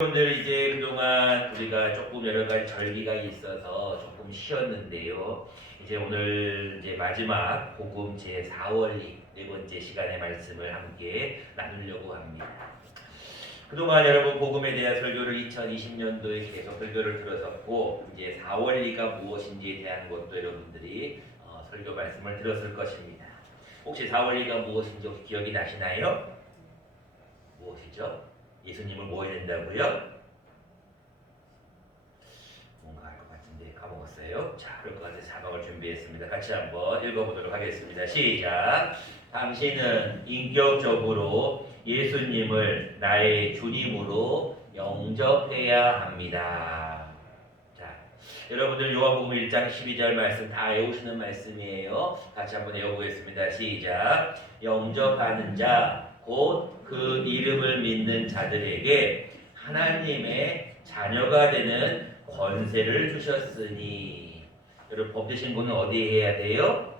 여러분들 이제 그동안 우리가 조금 여러 가지 절기가 있어서 조금 쉬었는데요. 이제 오늘 이제 마지막 복음 제 4월리 네 번째 시간의 말씀을 함께 나누려고 합니다. 그동안 여러분 복음에 대한 설교를 2020년도에 계속 설교를 들었었고 이제 4월리가 무엇인지에 대한 것도 여러분들이 설교 말씀을 들었을 것입니다. 혹시 4월리가 무엇인지 혹시 기억이 나시나요? 무엇이죠? 예수님을 뭐 해야 된다고요? 뭔가 알 것 같은데 까먹었어요. 자, 그럴 것 같아서 자막을 준비했습니다. 같이 한번 읽어보도록 하겠습니다. 시작. 당신은 인격적으로 예수님을 나의 주님으로 영접해야 합니다. 자, 여러분들 요한복음 1장 12절 말씀 다 외우시는 말씀이에요. 같이 한번 외워보겠습니다. 시작. 영접하는 자 곧 그 이름을 믿는 자들에게 하나님의 자녀가 되는 권세를 주셨으니. 여러분 법 되신 분은 어디에 해야 돼요?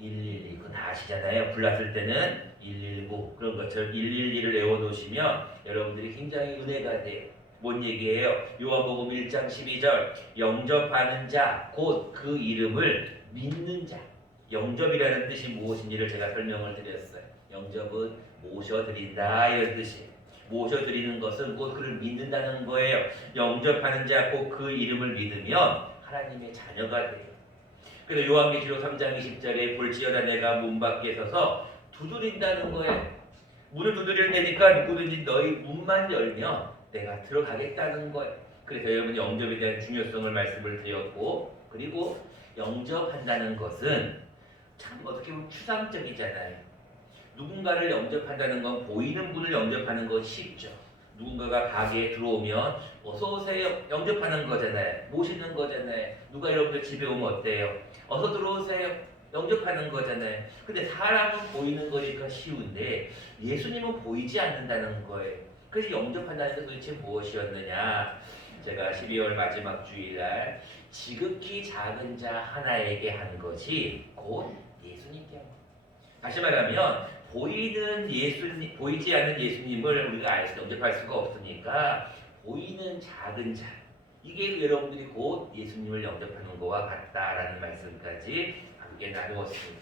112. 그거 다 아시잖아요. 불났을 때는 119. 그런 것처럼 112를 외워놓으시면 여러분들이 굉장히 은혜가 돼요. 뭔 얘기예요? 요한복음 1장 12절 영접하는 자 곧 그 이름을 믿는 자. 영접이라는 뜻이 무엇인지를 제가 설명을 드렸어요. 영접은 모셔드린다 이런 뜻이에요. 모셔드리는 것은 곧 그를 믿는다는 거예요. 영접하는 자 곧 그 이름을 믿으면 하나님의 자녀가 돼요. 그래서 요한계시록 3장 20절에 볼지어다 내가 문 밖에 서서 두드린다는 거예요. 문을 두드릴 테니까 누구든지 너희 문만 열면 내가 들어가겠다는 거예요. 그래서 여러분 영접에 대한 중요성을 말씀을 드렸고, 그리고 영접한다는 것은 참 어떻게 보면 추상적이잖아요. 누군가를 영접한다는 건 보이는 분을 영접하는 건 쉽죠. 누군가가 가게에 들어오면 어서 오세요 영접하는 거잖아요. 모시는 거잖아요. 누가 여러분들 집에 오면 어때요? 어서 들어오세요 영접하는 거잖아요. 근데 사람은 보이는 거니까 쉬운데 예수님은 보이지 않는다는 거예요. 그래서 영접한다는 게 도대체 무엇이었느냐? 제가 12월 마지막 주일날 지극히 작은 자 하나에게 한 것이 곧 예수님께 한 것. 다시 말하면 보이는 예수님, 보이지 않는 예수님을 우리가 영접할 수가 없으니까 보이는 작은 자, 이게 여러분들이 곧 예수님을 영접하는 것과 같다라는 말씀까지 함께 나누었습니다.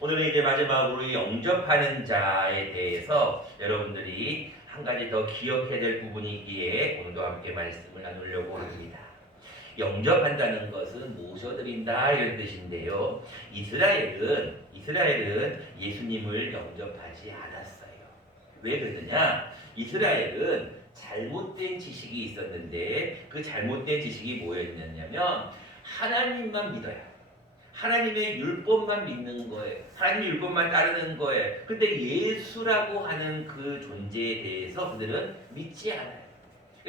오늘은 이제 마지막으로 영접하는 자에 대해서 여러분들이 한 가지 더 기억해야 될 부분이 있기에 오늘도 함께 말씀을 나누려고 합니다. 영접한다는 것은 모셔드린다 이런 뜻인데요. 이스라엘은 예수님을 영접하지 않았어요. 왜 그러느냐? 이스라엘은 잘못된 지식이 있었는데 그 잘못된 지식이 뭐였냐면 하나님만 믿어야, 하나님의 율법만 믿는 거예요. 하나님의 율법만 따르는 거예요. 근데 예수라고 하는 그 존재에 대해서 그들은 믿지 않아요.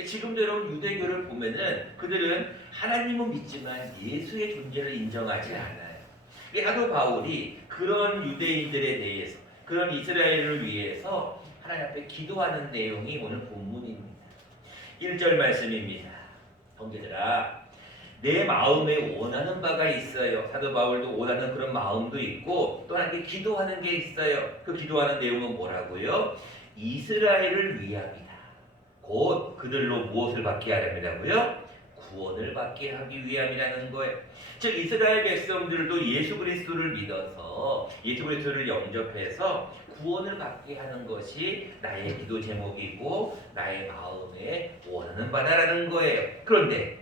지금도 여러분 유대교를 보면은 그들은 하나님은 믿지만 예수의 존재를 인정하지 않아요. 사도 바울이 그런 유대인들에 대해서, 그런 이스라엘을 위해서 하나님 앞에 기도하는 내용이 오늘 본문입니다. 1절 말씀입니다. 형제들아, 내 마음에 원하는 바가 있어요. 사도 바울도 원하는 그런 마음도 있고 또 하나님께 기도하는 게 있어요. 그 기도하는 내용은 뭐라고요? 이스라엘을 위함이다. 곧 그들로 무엇을 받게 하려면이라고요? 구원을 받게 하기 위함이라는 거예요. 즉 이스라엘 백성들도 예수 그리스도를 믿어서 예수 그리스도를 영접해서 구원을 받게 하는 것이 나의 기도 제목이고 나의 마음에 원하는 바다라는 거예요. 그런데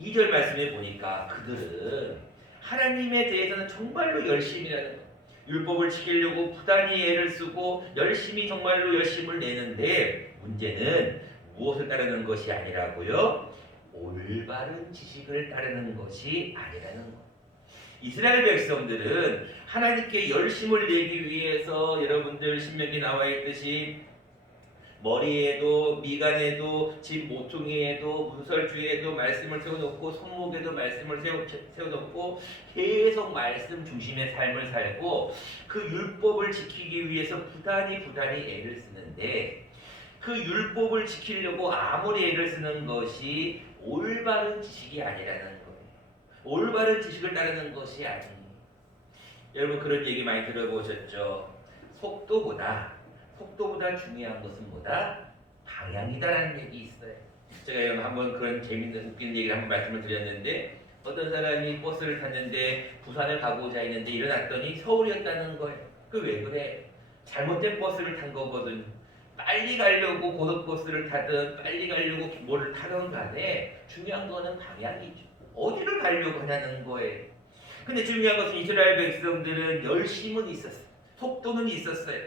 2절 말씀에 보니까 그들은 하나님에 대해서는 정말로 열심이라는 거예요. 율법을 지키려고 부단히 애를 쓰고 열심히 정말로 열심을 내는데 문제는 무엇을 따르는 것이 아니라고요? 올바른 지식을 따르는 것이 아니라는 것. 이스라엘 백성들은 하나님께 열심을 내기 위해서 여러분들 신명기 나와 있듯이 머리에도 미간에도 집 모퉁이에도 문설주에도 말씀을 세워놓고 손목에도 말씀을 세워놓고 계속 말씀 중심의 삶을 살고 그 율법을 지키기 위해서 부단히 애를 쓰는데 그 율법을 지키려고 아무리 애를 쓰는 것이 올바른 지식이 아니라는 거예요. 올바른 지식을 따르는 것이 아니에요. 여러분 그런 얘기 많이 들어보셨죠? 속도보다 중요한 것은 뭐다? 방향이다라는 얘기 있어요. 제가 한번 그런 재밌는 웃긴 얘기를 한번 말씀을 드렸는데 어떤 사람이 버스를 탔는데 부산을 가고자 했는데 일어났더니 서울이었다는 거예요. 그 왜 그래? 잘못된 버스를 탄 거거든. 빨리 가려고 고속버스를 타든 빨리 가려고 뭐를 타든 간에 중요한 거는 방향이죠. 어디를 가려고 하냐는 거예요. 근데 중요한 것은 이스라엘 백성들은 열심은 있었어요. 속도는 있었어요.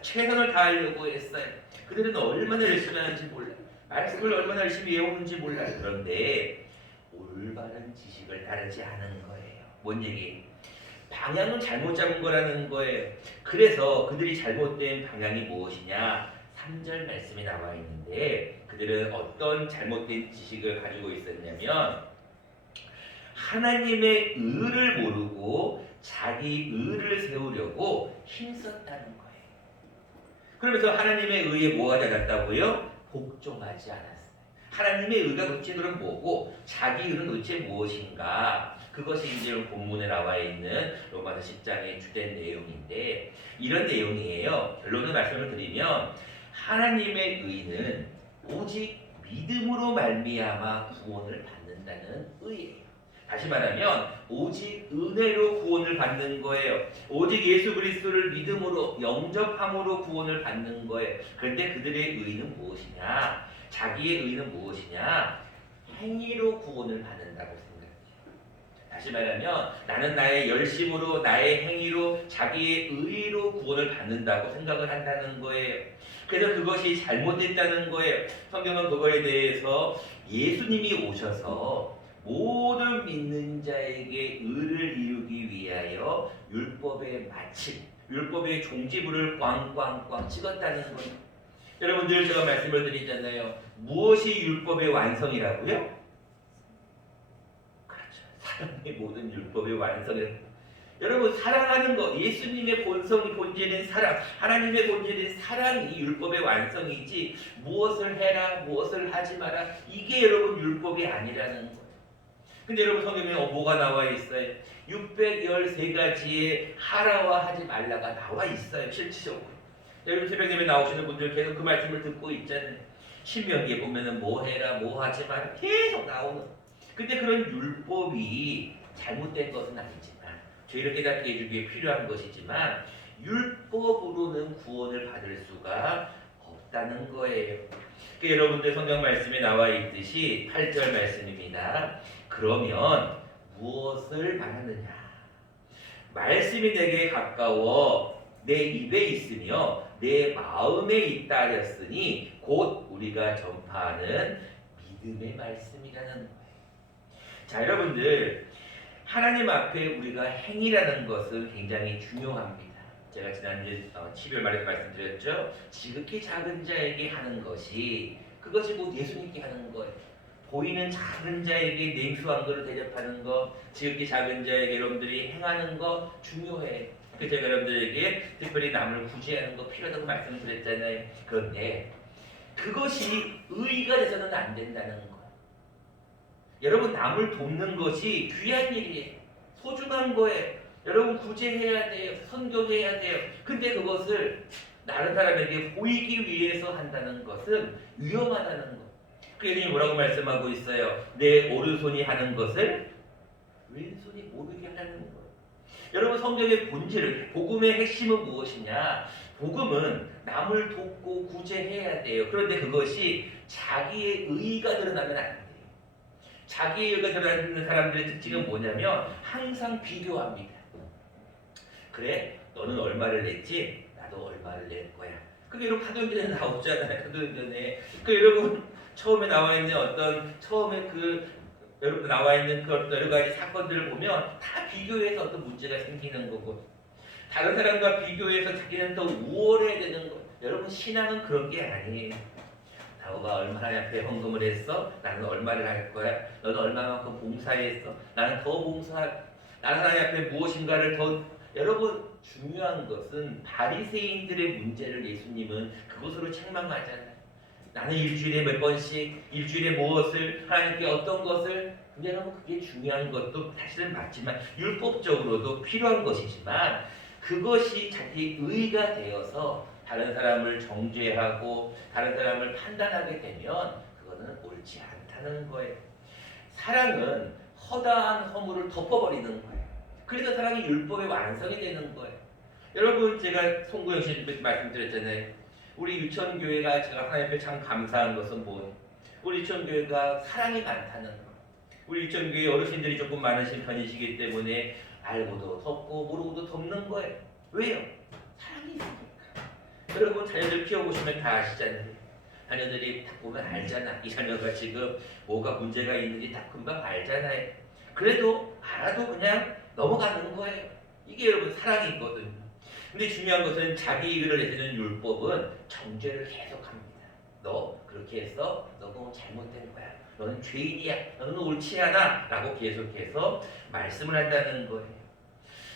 최선을 다하려고 했어요. 그들은 얼마나 열심히 하는지 몰라요. 말씀을 얼마나 열심히 외우는지 몰라요. 그런데 올바른 지식을 따르지 않은 거예요. 뭔 얘기? 방향은 잘못 잡은 거라는 거예요. 그래서 그들이 잘못된 방향이 무엇이냐? 3절 말씀이 나와 있는데 그들은 어떤 잘못된 지식을 가지고 있었냐면 하나님의 의를 모르고 자기 의를 세우려고 힘썼다는 거예요. 그러면서 하나님의 의에 뭐가 잦았다고요? 복종하지 않았어요. 하나님의 의가 도대체 그럼 뭐고 자기 의는 도대체 무엇인가? 그것이 이제 본문에 나와 있는 로마서 10장의 주된 내용인데 이런 내용이에요. 결론을 말씀을 드리면 하나님의 의는 오직 믿음으로 말미암아 구원을 받는다는 의예요. 다시 말하면 오직 은혜로 구원을 받는 거예요. 오직 예수 그리스도를 믿음으로 영접함으로 구원을 받는 거예요. 그런데 그들의 의는 무엇이냐? 자기의 의는 무엇이냐? 행위로 구원을 받는다고 생각해요. 다시 말하면 나는 나의 열심으로 나의 행위로 자기의 의로 구원을 받는다고 생각을 한다는 거예요. 그래서 그것이 잘못됐다는 거예요. 성경은 그거에 대해서 예수님이 오셔서 모든 믿는 자에게 의를 이루기 위하여 율법의 마침, 율법의 종지부를 꽝꽝꽝 찍었다는 거예요. 여러분들 제가 말씀을 드리잖아요. 무엇이 율법의 완성이라고요? 그렇죠. 사랑의 모든 율법의 완성이라고. 여러분 사랑하는 것, 예수님의 본성이 본질인 사랑, 하나님의 본질인 사랑이 율법의 완성이지 무엇을 해라, 무엇을 하지 마라 이게 여러분 율법이 아니라는 거예요. 근데 여러분 성경에 뭐가 나와 있어요? 613가지의 하라와 하지 말라가 나와 있어요. 실질적으로. 여러분 새벽예배 나오시는 분들 계속 그 말씀을 듣고 있잖아요. 신명기에 보면은 뭐 해라, 뭐 하지 마라 계속 나오는. 근데 그런 율법이 잘못된 것은 아니지만 죄를 깨닫게 해주기 위해 필요한 것이지만 율법으로는 구원을 받을 수가 없다는 거예요. 여러분들 성경 말씀에 나와 있듯이 8절 말씀입니다. 그러면 무엇을 말하느냐? 말씀이 내게 가까워 내 입에 있으며 내 마음에 있다 하였으니 곧 우리가 전파하는 믿음의 말씀이라는 거예요. 자, 여러분들 하나님 앞에 우리가 행위라는 것은 굉장히 중요합니다. 제가 지난주 12월 말에 말씀드렸죠. 지극히 작은 자에게 하는 것이 그것이 곧 예수님께 하는 거예요. 보이는 작은 자에게 냉수한 것을 대접하는 것, 지극히 작은 자에게 여러분들이 행하는 것 중요해. 그래서 제가 여러분들에게 특별히 남을 구제하는 것 필요하다고 말씀드렸잖아요. 그런데 그것이 의가 돼서는 안 된다는 거예요. 여러분 남을 돕는 것이 귀한 일이에요. 소중한 거예요. 여러분 구제해야 돼요. 선교해야 돼요. 근데 그것을 다른 사람에게 보이기 위해서 한다는 것은 위험하다는 거예요. 그래서 뭐라고 말씀하고 있어요? 내 오른손이 하는 것을 왼손이 모르게 하는 거예요. 여러분 성경의 본질을, 복음의 핵심은 무엇이냐? 복음은 남을 돕고 구제해야 돼요. 그런데 그것이 자기의 의가 드러나면 안 돼요. 자기의 의가 드러나는 사람들의 특징은 뭐냐면 항상 비교합니다. 그래? 너는 얼마를 냈지? 나도 얼마를 낼 거야. 그게 여러분 사도행전에 나오잖아요. 사도행전에. 여러분 처음에 나와 있는 처음에 여러분 나와 있는 그 여러 가지 사건들을 보면 다 비교해서 어떤 문제가 생기는 거고 다른 사람과 비교해서 자기는 더 우월해야 되는 거. 여러분 신앙은 그런 게 아니에요. 너가 얼마나 앞에 헌금을 했어? 나는 얼마를 할 거야. 너는 얼마만큼 봉사했어? 나는 더 봉사할. 나는 하나님 앞에 무엇인가를 더. 여러분 중요한 것은 바리새인들의 문제를 예수님은 그것으로 책망하잖아요. 나는 일주일에 몇 번씩, 일주일에 무엇을, 하나님께 어떤 것을. 근데 여러분 그게 중요한 것도 사실은 맞지만 율법적으로도 필요한 것이지만 그것이 자기 의가 되어서 다른 사람을 정죄하고 다른 사람을 판단하게 되면 그거는 옳지 않다는 거예요. 사랑은 허다한 허물을 덮어버리는 거예요. 그래서 사랑이 율법의 완성이 되는 거예요. 여러분, 제가 송구영 씨 말씀드렸잖아요. 우리 유천교회가 제가 하나님 앞에 참 감사한 것은 뭐예요? 우리 유천교회가 사랑이 많다는 거. 우리 유천교회 어르신들이 조금 많으신 편이시기 때문에 알고도 덮고 모르고도 덮는 거예요. 왜요? 사랑이 있으니까. 여러분, 자녀들 키워보시면 다 아시잖아요. 자녀들이 딱 보면 알잖아. 이 자녀가 지금 뭐가 문제가 있는지 딱 금방 알잖아요. 그래도 알아도 그냥 넘어가는 거예요. 이게 여러분 사랑이거든요. 근데 중요한 것은 자기 이익을 내세우는 율법은 정죄를 계속합니다. 너 그렇게 했어? 너 그건 잘못된 거야. 너는 죄인이야. 너는 옳지 않아. 라고 계속해서 말씀을 한다는 거예요.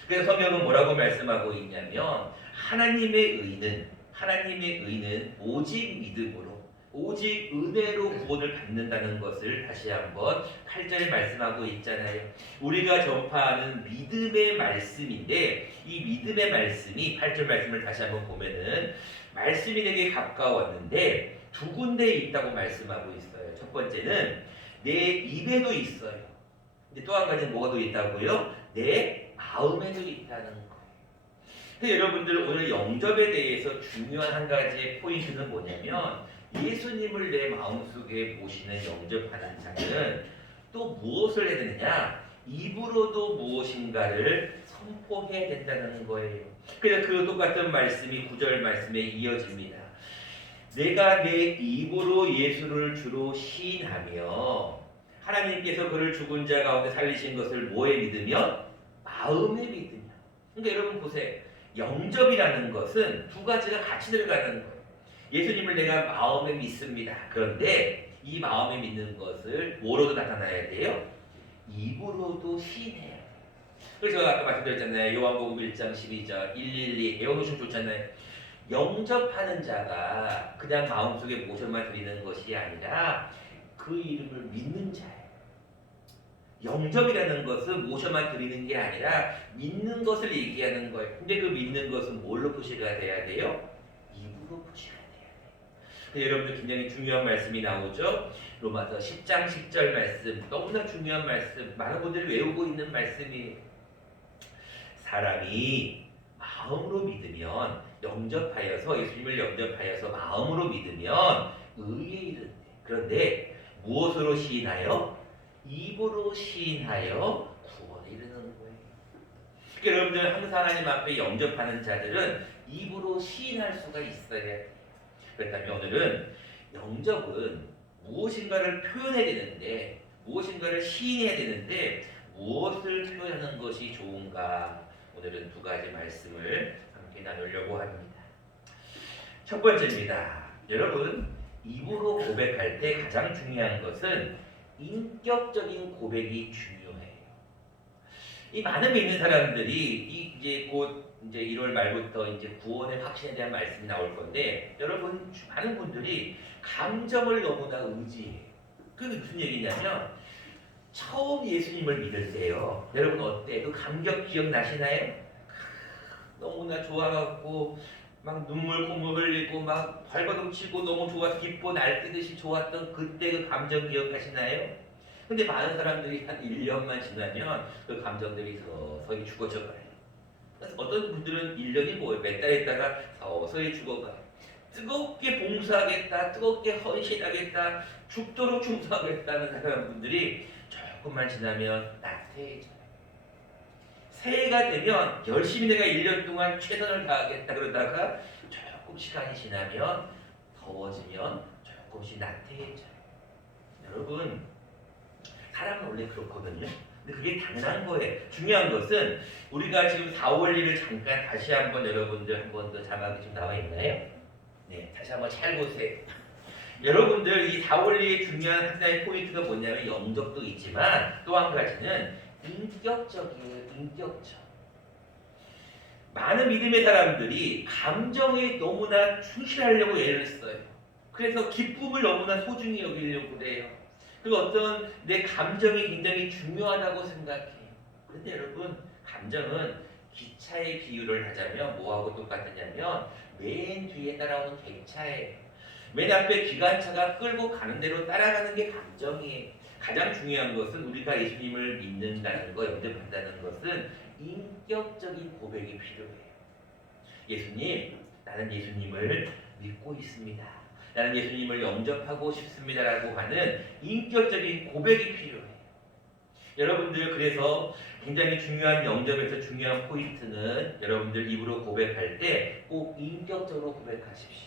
그래서 성경은 뭐라고 말씀하고 있냐면 하나님의 의는 오직 믿음으로 오직 은혜로 구원을 받는다는 것을 다시 한번 8절에 말씀하고 있잖아요. 우리가 전파하는 믿음의 말씀인데 이 믿음의 말씀이 8절 말씀을 다시 한번 보면은 말씀이 내게 가까웠는데 두 군데에 있다고 말씀하고 있어요. 첫 번째는 내 입에도 있어요. 근데 또 한 가지는 뭐가 더 있다고요? 내 마음에도 있다는 거예요. 근데 여러분들 오늘 영접에 대해서 중요한 한 가지의 포인트는 뭐냐면 예수님을 내 마음속에 모시는 영접하는 자는 또 무엇을 해야 되느냐? 입으로도 무엇인가를 선포해야 된다는 거예요. 그래서 그 똑같은 말씀이 9절 말씀에 이어집니다. 내가 내 입으로 예수를 주로 시인하며 하나님께서 그를 죽은 자 가운데 살리신 것을 뭐에 믿으며? 마음에 믿으며. 그러니까 여러분 보세요. 영접이라는 것은 두 가지가 같이 들어가는 거예요. 예수님을 내가 마음에 믿습니다. 그런데 이 마음에 믿는 것을 뭐로도 나타나야 돼요? 입으로도 시인해야 돼요. 그래서 제가 아까 말씀드렸잖아요. 요한복음 1장 12절 112 외워놓으시면 좋잖아요. 영접하는 자가 그냥 마음속에 모셔만 드리는 것이 아니라 그 이름을 믿는 자예요. 영접이라는 것은 모셔만 드리는 게 아니라 믿는 것을 얘기하는 거예요. 근데 그 믿는 것은 뭘로 표시가 돼야 돼요? 입으로 표시가 돼야 돼요. 여러분들 굉장히 중요한 말씀이 나오죠. 로마서 10장 10절 말씀, 너무나 중요한 말씀, 많은 분들이 외우고 있는 말씀이에요. 사람이 마음으로 믿으면 영접하여서 예수님을 영접하여서 마음으로 믿으면 의에 이른대. 그런데 무엇으로 시인하여? 입으로 시인하여 구원에 이르는 거예요. 그러니까 여러분들 항상 하나님 앞에 영접하는 자들은 입으로 시인할 수가 있어야 돼요. 그렇다면 오늘은 영접은 무엇인가를 표현해야 되는데 무엇인가를 시인해야 되는데 무엇을 표현하는 것이 좋은가? 오늘은 두 가지 말씀을 함께 나누려고 합니다. 첫 번째입니다. 여러분, 입으로 고백할 때 가장 중요한 것은 인격적인 고백이 중요해요. 이 많은 믿는 사람들이 이제 곧 이제 1월 말부터 이제 구원의 확신에 대한 말씀이 나올 건데 여러분 많은 분들이 감정을 너무나 의지해요. 그게 무슨 얘기냐면 처음 예수님을 믿을 때요. 여러분 어때? 그 감격 기억나시나요? 너무나 좋아갖고 막 눈물 콧물 흘리고 막 발버둥 치고 너무 좋아서 기뻐 날뛰듯이 좋았던 그때 그 감정 기억하시나요? 근데 많은 사람들이 한 1년만 지나면 그 감정들이 서서히 죽어져 가요. 그래서 어떤 분들은 1년이 뭐예요? 몇 달 있다가 서서히 죽어가요. 뜨겁게 봉사하겠다, 뜨겁게 헌신하겠다, 죽도록 충성하겠다는 사람분들이 조금만 지나면 나태해져요. 새해가 되면 열심히 내가 1년 동안 최선을 다하겠다 그러다가 조금 시간이 지나면 더워지면 조금씩 나태해져요. 여러분 사람은 원래 그렇거든요. 근데 그게 당연한 거예요. 중요한 것은 우리가 지금 4월 1일 잠깐 다시 한번 여러분들 한 번 더 자막이 좀 나와 있나요? 네, 다시 한번 잘 보세요. 여러분들 이 4월 1일의 중요한 하나의 포인트가 뭐냐면 영접도 있지만 또 한 가지는 인격적이에요. 인격적. 많은 믿음의 사람들이 감정에 너무나 충실하려고 애를 써요. 그래서 기쁨을 너무나 소중히 여기려고 그래요. 그리고 어떤 내 감정이 굉장히 중요하다고 생각해요. 그런데 여러분 감정은 기차의 비유를 하자면 뭐하고 똑같으냐면 맨 뒤에 따라오는 객차예요. 맨 앞에 기관차가 끌고 가는 대로 따라가는 게 감정이에요. 가장 중요한 것은 우리가 예수님을 믿는다는 것, 영접한다는 것은 인격적인 고백이 필요해요. 예수님, 나는 예수님을 믿고 있습니다. 나는 예수님을 영접하고 싶습니다라고 하는 인격적인 고백이 필요해요. 여러분들 그래서 굉장히 중요한 영접에서 중요한 포인트는 여러분들 입으로 고백할 때 꼭 인격적으로 고백하십시오.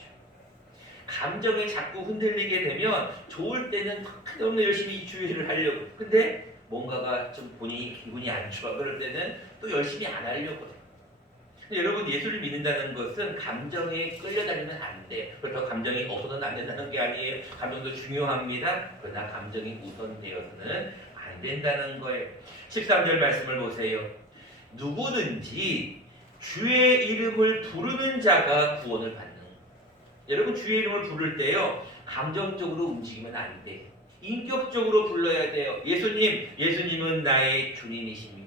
감정에 자꾸 흔들리게 되면 좋을 때는 너무 열심히 주의를 하려고, 근데 뭔가가 좀 본인이 기분이 안 좋아 그럴 때는 또 열심히 안 하려고 해요. 여러분 예수를 믿는다는 것은 감정에 끌려다니면 안 돼. 그렇다고 감정이 없어서는 안 된다는 게 아니에요. 감정도 중요합니다. 그러나 감정이 우선되어서는 안 된다는 거예요. 13절 말씀을 보세요. 누구든지 주의 이름을 부르는 자가 구원을 받는. 여러분 주의 이름을 부를 때요. 감정적으로 움직이면 안 돼. 인격적으로 불러야 돼요. 예수님은 나의 주님이십니다.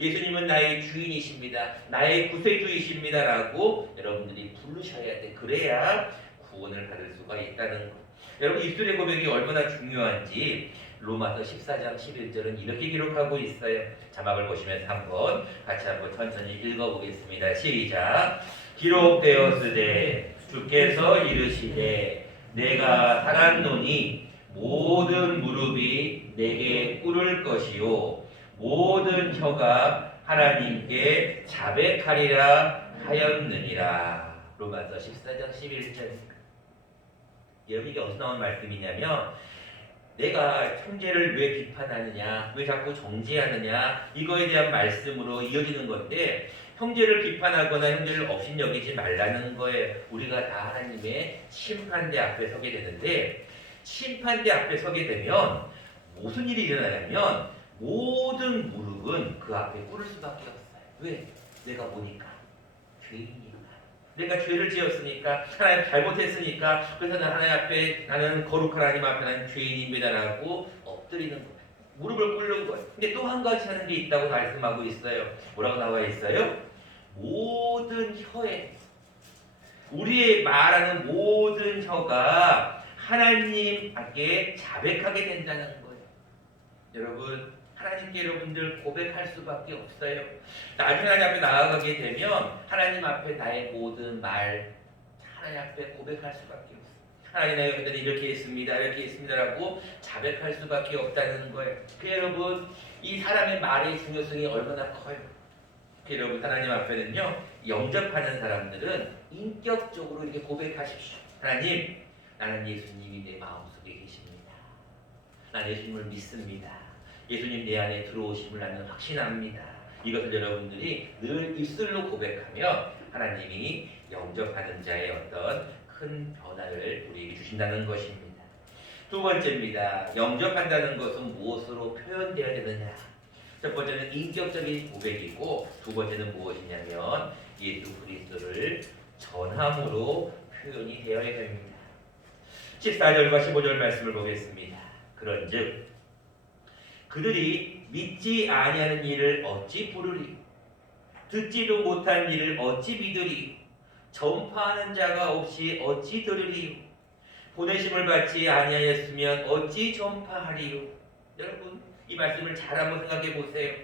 예수님은 나의 주인이십니다. 나의 구세주이십니다. 라고 여러분들이 부르셔야 돼. 그래야 구원을 받을 수가 있다는 것. 여러분 입술의 고백이 얼마나 중요한지 로마서 14장 11절은 이렇게 기록하고 있어요. 자막을 보시면서 같이 한번 천천히 읽어보겠습니다. 시작. 기록되었으되 주께서 이르시되 내가 살았노니 모든 무릎이 내게 꿇을 것이요 모든 혀가 하나님께 자백하리라 하였느니라. 로마서 14장 11절. 여기 어디서 나온 말씀이냐면 내가 형제를 왜 비판하느냐, 왜 자꾸 정죄하느냐, 이거에 대한 말씀으로 이어지는 건데 형제를 비판하거나 형제를 업신여기지 말라는 거예요. 우리가 다 하나님의 심판대 앞에 서게 되는데 심판대 앞에 서게 되면 무슨 일이 일어나냐면 모든 무릎은 그 앞에 꿇을 수밖에 없어요. 왜? 내가 보니까 죄인이니까. 내가 죄를 지었으니까, 하나님 잘못했으니까, 그래서 하나님 앞에 나는 거룩한 하나님 앞에 나는 죄인입니다라고 엎드리는 거예요. 무릎을 꿇는 거예요. 근데 또 한 가지 하는 게 있다고 말씀하고 있어요. 뭐라고 나와 있어요? 모든 혀에, 우리의 말하는 모든 혀가 하나님 앞에 자백하게 된다는 거예요. 여러분 하나님께 여러분들 고백할 수밖에 없어요. 나중에 하나님 앞에 나아가게 되면 하나님 앞에 나의 모든 말 하나님 앞에 고백할 수밖에 없어요. 하나님 내가 그때 이렇게 했습니다라고 자백할 수밖에 없다는 거예요. 여러분 이 사람의 말의 중요성이 얼마나 커요. 여러분 하나님 앞에는요 영접하는 사람들은 인격적으로 이렇게 고백하십시오. 하나님, 나는 예수님이 내 마음속에 계십니다. 나는 예수님을 믿습니다. 예수님 내 안에 들어오심을 나는 확신합니다. 이것을 여러분들이 늘 입술로 고백하며 하나님이 영접하는 자의 어떤 큰 변화를 우리에게 주신다는 것입니다. 두 번째입니다. 영접한다는 것은 무엇으로 표현되어야 되느냐? 첫 번째는 인격적인 고백이고 두 번째는 무엇이냐면 예수 그리스도를 전함으로 표현이 되어야 됩니다. 14절과 15절 말씀을 보겠습니다. 그런즉 그들이 믿지 아니하는 일을 어찌 부르리? 듣지도 못한 일을 어찌 믿으리? 전파하는 자가 없이 어찌 들으리요? 보내심을 받지 아니하였으면 어찌 전파하리요? 여러분 이 말씀을 잘 한번 생각해 보세요.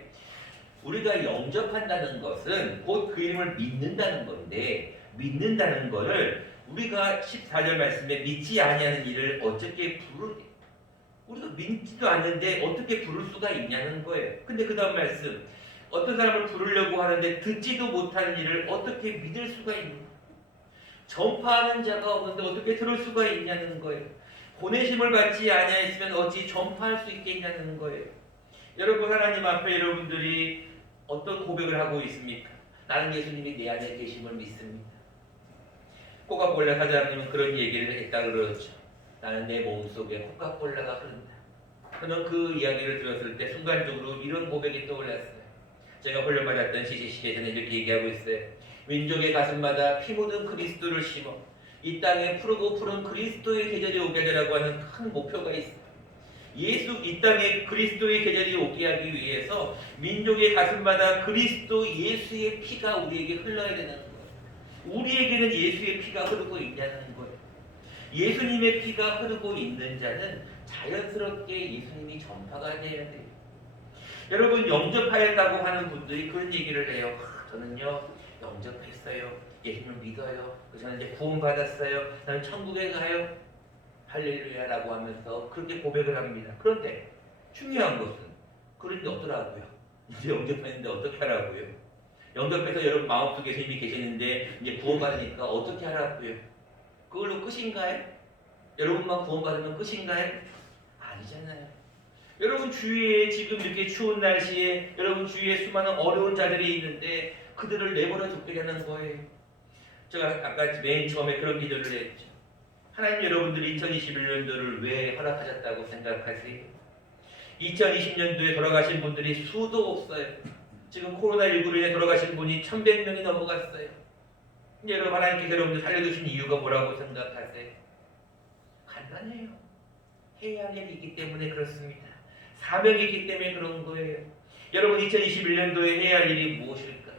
우리가 영접한다는 것은 곧 그 이름을 믿는다는 건데 믿는다는 거를 우리가 14절 말씀에 믿지 아니하는 일을 어떻게 부르리? 우리가 믿지도 않는데 어떻게 부를 수가 있냐는 거예요. 근데 그 다음 말씀 어떤 사람을 부르려고 하는데 듣지도 못하는 일을 어떻게 믿을 수가 있는가? 전파하는 자가 없는데 어떻게 들을 수가 있냐는 거예요. 보내심을 받지 아니하였으면 어찌 전파할 수 있겠냐는 거예요. 여러분 하나님 앞에 여러분들이 어떤 고백을 하고 있습니까? 나는 예수님이 내 안에 계심을 믿습니다. 코카콜라 사장님은 그런 얘기를 했다 그러죠. 나는 내 몸속에 코카콜라가 흐른다. 저는 그 이야기를 들었을 때 순간적으로 이런 고백이 떠올랐어요. 제가 훈련받았던 CCC에서는 이렇게 얘기하고 있어요. 민족의 가슴마다 피 묻은 그리스도를 심어 이 땅에 푸르고 푸른 그리스도의 계절이 오게 되라고 하는 큰 목표가 있어요. 이 땅에 그리스도의 계절이 오게 하기 위해서 민족의 가슴마다 그리스도 예수의 피가 우리에게 흘러야 되는 거예요. 우리에게는 예수의 피가 흐르고 있냐는 거예요. 예수님의 피가 흐르고 있는 자는 자연스럽게 예수님이 전파가 돼야 돼요. 여러분 영접하였다고 하는 분들이 그런 얘기를 해요. 저는요 영접했어요. 예수님을 믿어요. 저는 이제 구원받았어요. 나는 천국에 가요. 할렐루야라고 하면서 그렇게 고백을 합니다. 그런데 중요한 것은 그런데 어떠라고요? 이제 영접했는데 어떻게 하라고요? 영접해서 여러분 마음속에 예수님이 계시는데 이제 구원받으니까 어떻게 하라고요? 그걸로 끝인가요? 여러분만 구원받으면 끝인가요? 아니잖아요. 여러분 주위에 지금 이렇게 추운 날씨에 여러분 주위에 수많은 어려운 자들이 있는데 그들을 내버려 두겠다는 거예요. 제가 아까 맨 처음에 그런 기도를 했죠. 하나님 여러분들이 2021년도를 왜 허락하셨다고 생각하세요? 2020년도에 돌아가신 분들이 수도 없어요. 지금 코로나19로 인해 돌아가신 분이 1100명이 넘어갔어요. 여러분 하나님께서 여러분들 살려두신 이유가 뭐라고 생각하세요? 간단해요. 해야 할 일이 있기 때문에 그렇습니다. 사명이 있기 때문에 그런 거예요. 여러분 2021년도에 해야 할 일이 무엇일까요?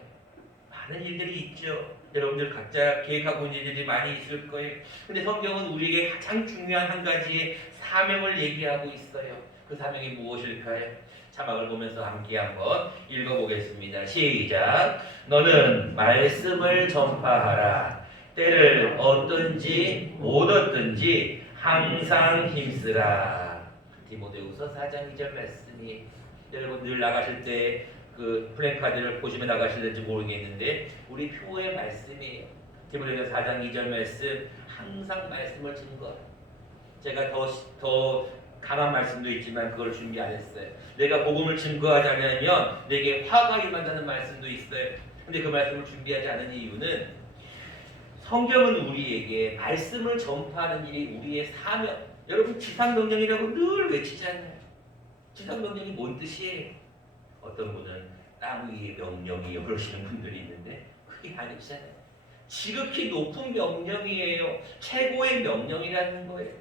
많은 일들이 있죠. 여러분들 각자 계획하고 있는 일들이 많이 있을 거예요. 근데 성경은 우리에게 가장 중요한 한 가지의 사명을 얘기하고 있어요. 그 사명이 무엇일까요? 자막을 보면서 함께 한번 읽어보겠습니다. 시작. 너는 말씀을 전파하라. 때를 얻든지 못 얻든지 항상 힘쓰라. 디모데후서 4장 2절 말씀이 여러분 늘 나가실 때 그 플랜카드를 보시면 나가실는지 모르겠는데 우리 표의 말씀이에요. 디모데후서 4장 2절 말씀 항상 말씀을 증거. 제가 더 강한 말씀도 있지만 그걸 준비 안 했어요. 내가 복음을 증거하지 않으면 내게 화가 임한다는 말씀도 있어요. 근데 그 말씀을 준비하지 않은 이유는 성경은 우리에게 말씀을 전파하는 일이 우리의 사명. 여러분 지상명령이라고 늘 외치잖아요. 지상명령이 뭔 뜻이에요? 어떤 분은 땅 위의 명령이요 그러시는 분들이 있는데 그게 아니잖아요. 지극히 높은 명령이에요. 최고의 명령이라는 거예요.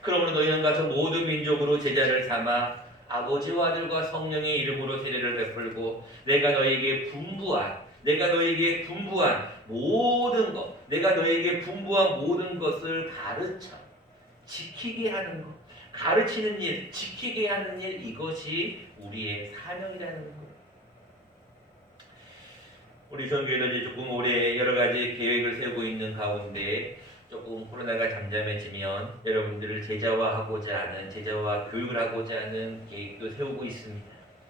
그러므로 너희는 가서 모든 민족으로 제자를 삼아 아버지와 아들과 성령의 이름으로 세례를 베풀고 내가 너희에게 분부한 모든 것, 내가 너희에게 분부한 모든 것을 가르쳐 지키게 하는 것, 가르치는 일, 지키게 하는 일, 이것이 우리의 사명이라는 거예요. 우리 선교회도 이제 조금 올해 여러 가지 계획을 세우고 있는 가운데 조금 코로나가 잠잠해지면 여러분들을 제자화 교육을 하고자 하는 계획도 세우고 있습니다.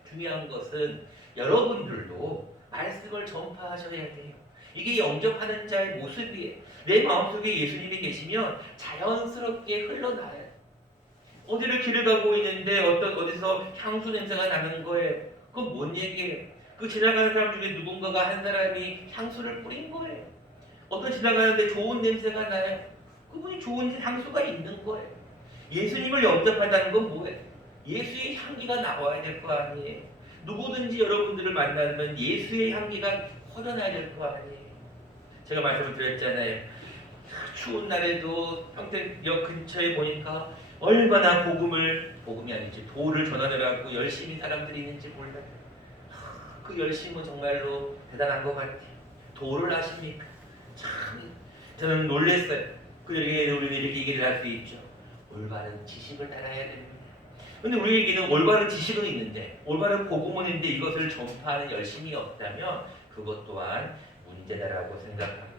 중요한 것은 여러분들도 말씀을 전파하셔야 돼요. 이게 영접하는 자의 모습이에요. 내 마음속에 예수님이 계시면 자연스럽게 흘러나와요. 어디를 길을 가고 있는데 어디서 향수 냄새가 나는 거예요. 그건 뭔 얘기예요? 그 지나가는 사람 중에 누군가가 한 사람이 향수를 뿌린 거예요. 어떤 지나가는데 좋은 냄새가 나요. 그분이 좋은 향수가 있는 거예요. 예수님을 영접한다는 건 뭐예요? 예수의 향기가 나와야 될 거 아니에요. 누구든지 여러분들을 만나면 예수의 향기가 퍼져나야 될 거 아니에요. 제가 말씀을 드렸잖아요. 추운 날에도 평택역 근처에 보니까 얼마나 복음이 아니지 도를 전하느라고 열심히 사람들이 있는지 몰라요. 그 열심은 정말로 대단한 것 같아요. 도를 아십니까? 참 저는 놀랐어요. 그들에게 우리는 이렇게 얘기를 할 수 있죠. 올바른 지식을 따라야 됩니다. 근데 우리에게는 올바른 지식은 있는데 올바른 복음은 있는데 이것을 전파하는 열심이 없다면 그것 또한 문제다라고 생각합니다.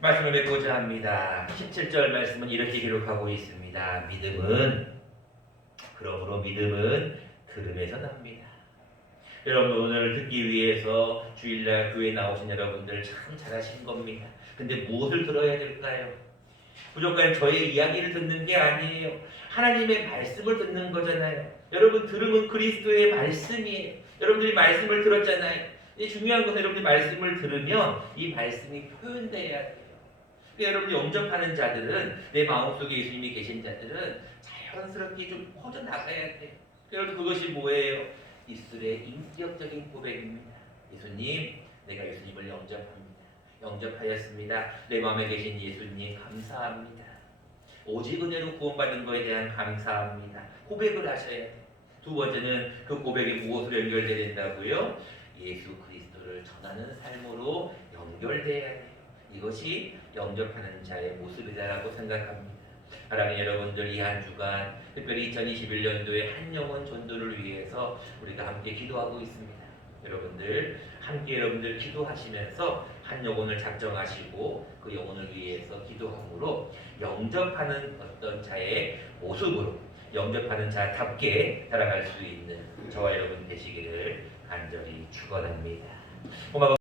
말씀을 맺고자 합니다. 17절 말씀은 이렇게 기록하고 있습니다. 그러므로 믿음은 들음에서 납니다. 여러분 오늘 듣기 위해서 주일날 교회에 나오신 여러분들 참 잘하신 겁니다. 근데 무엇을 들어야 될까요? 무조건 저의 이야기를 듣는 게 아니에요. 하나님의 말씀을 듣는 거잖아요. 여러분 들음은 그리스도의 말씀이에요. 여러분들이 말씀을 들었잖아요. 중요한 것은 여러분들이 말씀을 들으면 이 말씀이 표현돼야 돼요. 그러니까 여러분이 영접하는 자들은 내 마음속에 예수님이 계신 자들은 자연스럽게 좀 퍼져나가야 돼요. 여러분 그것이 뭐예요? 입술의 인격적인 고백입니다. 예수님, 내가 예수님을 영접하였습니다. 내 마음에 계신 예수님 감사합니다. 오직 은혜로 구원받은 것에 대한 감사합니다. 고백을 하셔야 돼요. 두 번째는 그 고백이 무엇으로 연결되야 된다고요? 예수 그리스도를 전하는 삶으로 연결돼야 돼요. 이것이 영접하는 자의 모습이다라고 생각합니다. 사랑하는 여러분들, 이 한 주간 특별히 2021년도에 한 영혼 전도를 위해서 우리가 함께 기도하고 있습니다. 여러분들 함께 여러분들 기도하시면서 한 영혼을 작정하시고 그 영혼을 위해서 기도함으로 영접하는 어떤 자의 모습으로 영접하는 자답게 살아갈 수 있는 저와 여러분 되시기를 간절히 축원합니다. 고마워.